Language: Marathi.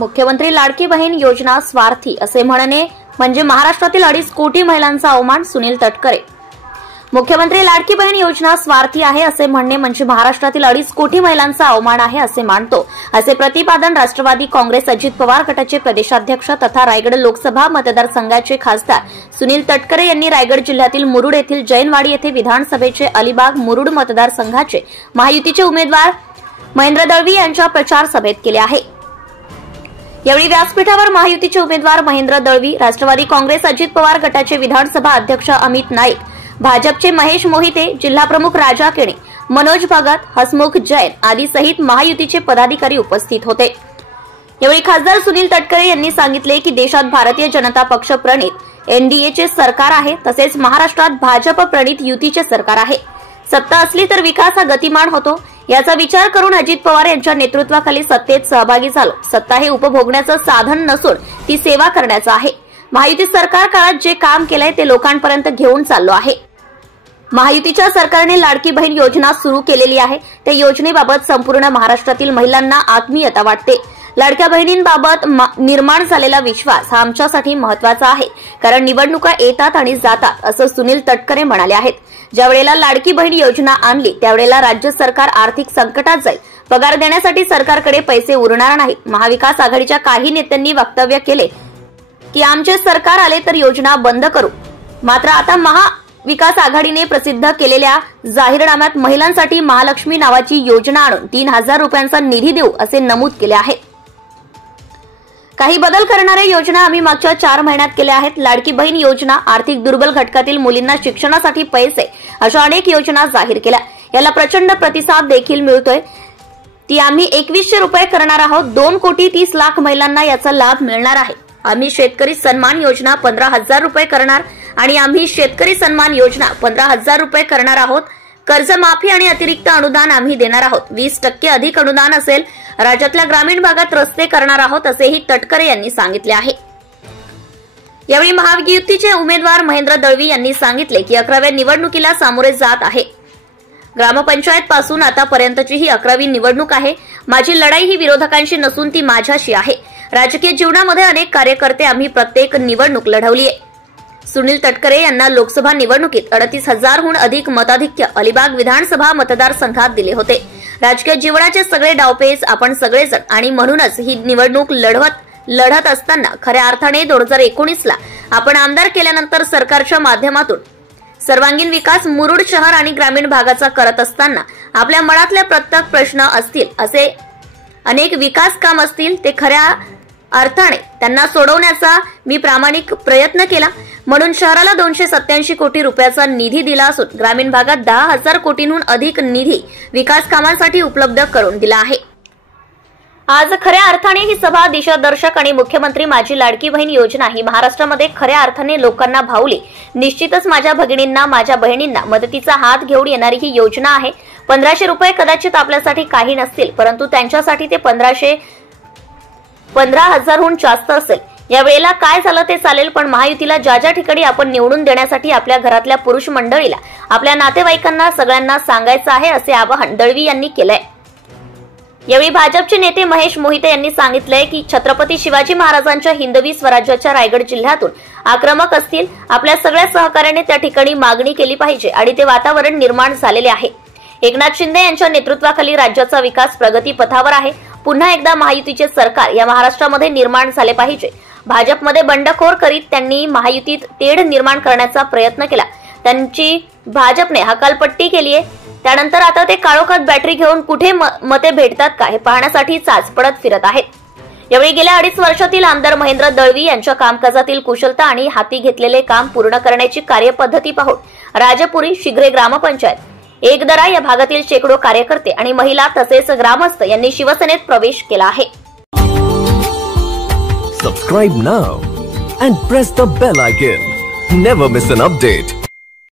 मुख्यमंत्री लाडकी बहीण योजना स्वार्थी असे म्हणणे म्हणजे महाराष्ट्रातील 2.5 कोटी महिलांचा अवमान. सुनील तटकरे. मुख्यमंत्री लाडकी बहीण योजना स्वार्थी आहे असे म्हणणे म्हणजे महाराष्ट्रातील 2.5 कोटी महिलांचा अवमान आहे असे मानतो, असे प्रतिपादन राष्ट्रवादी काँग्रेस अजित पवार गटाचे प्रदेशाध्यक्ष तथा रायगड लोकसभा मतदारसंघाचे खासदार सुनील तटकरे यांनी रायगड जिल्ह्यातील मुरुड येथील जैनवाडी येथे विधानसभेचे अलिबाग मुरुड मतदारसंघाचे महायुतीचे उमेदवार महेंद्र दळवी यांच्या प्रचार सभेत केले आहे. यावेळी व्यासपीठावर महायुतीचे उमेदवार महेंद्र दळवी, राष्ट्रवादी काँग्रेस अजित पवार गटाचे विधानसभा अध्यक्ष अमित नाईक, भाजपचे महेश मोहिते, जिल्हाप्रमुख राजा केणे, मनोज भगत, हसमुख जैन आदी सहित महायुतीचे पदाधिकारी उपस्थित होते. यावेळी खासदार सुनील तटकरे यांनी सांगितले की देशात भारतीय जनता पक्ष प्रणित एनडीएचे सरकार आहे, तसेच महाराष्ट्रात भाजप प्रणित युतीचे सरकार आहे. सत्ता असली तर विकास हा गतिमान होतो, याचा विचार करून अजित पवार यांच्या नेतृत्वाखाली सत्तेत सहभागी झालो. सत्ता हे उपभोगण्याचं साधन नसून ती सेवा करण्याचं आहे. महायुती सरकार काळात जे काम केलंय ते लोकांपर्यंत घेऊन चाललो आहे. महायुतीच्या सरकारने लाडकी बहीण योजना सुरू केलेली आहे. त्या योजनेबाबत संपूर्ण महाराष्ट्रातील महिलांना आत्मीयता वाटते. लाडक्या बहिणींबाबत निर्माण झालेला विश्वास हा आमच्यासाठी महत्वाचा आहे, कारण निवडणुका येतात आणि जातात असं सुनील तटकरे म्हणाले आहेत. ज्या वेळेला लाडकी बहीण योजना आणली त्यावेळेला राज्य सरकार आर्थिक संकटात जाईल. पगार देण्यासाठी सरकारकडे पैसे उरणार नाहीत. महाविकास आघाडीच्या काही नेत्यांनी वक्तव्य केले की आमचे सरकार आले तर योजना बंद करू. मात्र आता महाविकास आघाडीने प्रसिद्ध केलेल्या जाहीरनाम्यात महिलांसाठी महालक्ष्मी नावाची योजना आणून 3,000 रुपयांचा निधी देऊ असे नमूद केले आहे. काही बदल करणाऱ्या योजना आम्ही मागच्या 4 महिन्यात केल्या आहेत. लाडकी बहीण योजना, आर्थिक दुर्बल घटकातील मुलींना शिक्षणासाठी पैसे अशा अनेक योजना जाहीर केल्या. याला प्रचंड प्रतिसाद देखील मिळतोय. ती आम्ही 2100 रुपये करणार आहोत. 2,30,00,000 महिलांना याचा लाभ मिळणार आहे. आम्ही शेतकरी सन्मान योजना 15,000 रुपये करणार आणि आम्ही शेतकरी सन्मान योजना 15,000 रुपये करणार आहोत. कर्जमाफी आणि अतिरिक्त अनुदान आम्ही देणार आहोत. 20% अधिक अनुदान असेल. राज्यातल्या ग्रामीण भागात रस्ते करणार आहोत असेही तटकरे यांनी सांगितले आहे. यावेळी महायुतीचे उमेदवार महेंद्र दळवी यांनी सांगितले की 11व्या निवडणुकीला सामोरे जात आहे. ग्रामपंचायत पासून आतापर्यंतची ही 11वी निवडणूक आहे. माझी लढाई ही विरोधकांशी नसून ती माझ्याशी आहे. राजकीय जीवनामध्ये अनेक कार्यकर्ते आम्ही प्रत्येक निवडणूक लढवली आहे. सुनील तटकरे यांना लोकसभा निवडणुकीत 38,000हून अधिक मताधिक्य अलिबाग विधानसभा मतदारसंघात दिले होते. राजकीय जीवनाचे सगळे डावपेच आपण सगळेजण आणि म्हणूनच ही निवडणूक लढत असताना खऱ्या अर्थाने 2019ला आपण आमदार केल्यानंतर सरकारच्या माध्यमातून सर्वांगीण विकास मुरुड शहर आणि ग्रामीण भागाचा करत असताना आपल्या मनातल्या प्रत्येक प्रश्न असतील, असे अनेक विकास काम असतील, ते खऱ्या अर्थाने त्यांना सोडवण्याचा मी प्रामाणिक प्रयत्न केला. म्हणून शहराला 287 कोटी रुपयाचा निधी दिला असून ग्रामीण भागात 10,000 कोटींहून अधिक निधी विकास कामांसाठी उपलब्ध करून दिला आहे. आज खऱ्या अर्थाने ही सभा दिशादर्शक आणि मुख्यमंत्री माझी लाडकी बहीण योजना ही महाराष्ट्रामध्ये खऱ्या अर्थाने लोकांना भावली. निश्चितच माझ्या भगिनींना, माझ्या बहिणींना मदतीचा हात घेऊन येणारी ही योजना आहे. 1500 रुपये कदाचित आपल्यासाठी काही नसतील, परंतु त्यांच्यासाठी ते 15,000हून जास्त असेल. या वेळेला काय झालं ते चालेल, पण महायुतीला ज्या ज्या ठिकाणी आपण निवडून देण्यासाठी आपल्या घरातल्या पुरुष मंडळीला, आपल्या नातेवाईकांना सगळ्यांना सांगायचं आहे असे आवाहन दळवी यांनी केलंय. यावेळी भाजपचे नेते महेश मोहिते यांनी सांगितलंय की छत्रपती शिवाजी महाराजांच्या हिंदवी स्वराज्याच्या रायगड जिल्ह्यातून आक्रमक असतील. आपल्या सगळ्या सहकार्याने त्या ठिकाणी मागणी केली पाहिजे आणि ते वातावरण निर्माण झालेले आहे. एकनाथ शिंदे यांच्या नेतृत्वाखाली राज्याचा विकास प्रगती पथावर आहे. पुन्हा एकदा महायुतीचे सरकार या महाराष्ट्रामध्ये निर्माण झाले पाहिजे. भाजपमध्ये बंडखोर करीत त्यांनी महायुतीत तेढ निर्माण करण्याचा प्रयत्न केला. त्यांची भाजपने हकालपट्टी केली आहे. त्यानंतर आता ते काळोखात बॅटरी घेऊन कुठे मते भेटतात का हे पाहण्यासाठी चाचपडत फिरत आहेत. यावेळी गेल्या 2.5 वर्षातील आमदार महेंद्र दळवी यांच्या कामकाजातील कुशलता आणि हाती घेतलेले काम पूर्ण करण्याची कार्यपद्धती पाहून राजपुरी, शिग्रे ग्रामपंचायत, एकदरा या भागातील शेकडो कार्यकर्ते आणि महिला तसेच ग्रामस्थ यांनी शिवसेनेत प्रवेश केला आहे. Subscribe now and press the bell icon. Never miss an update.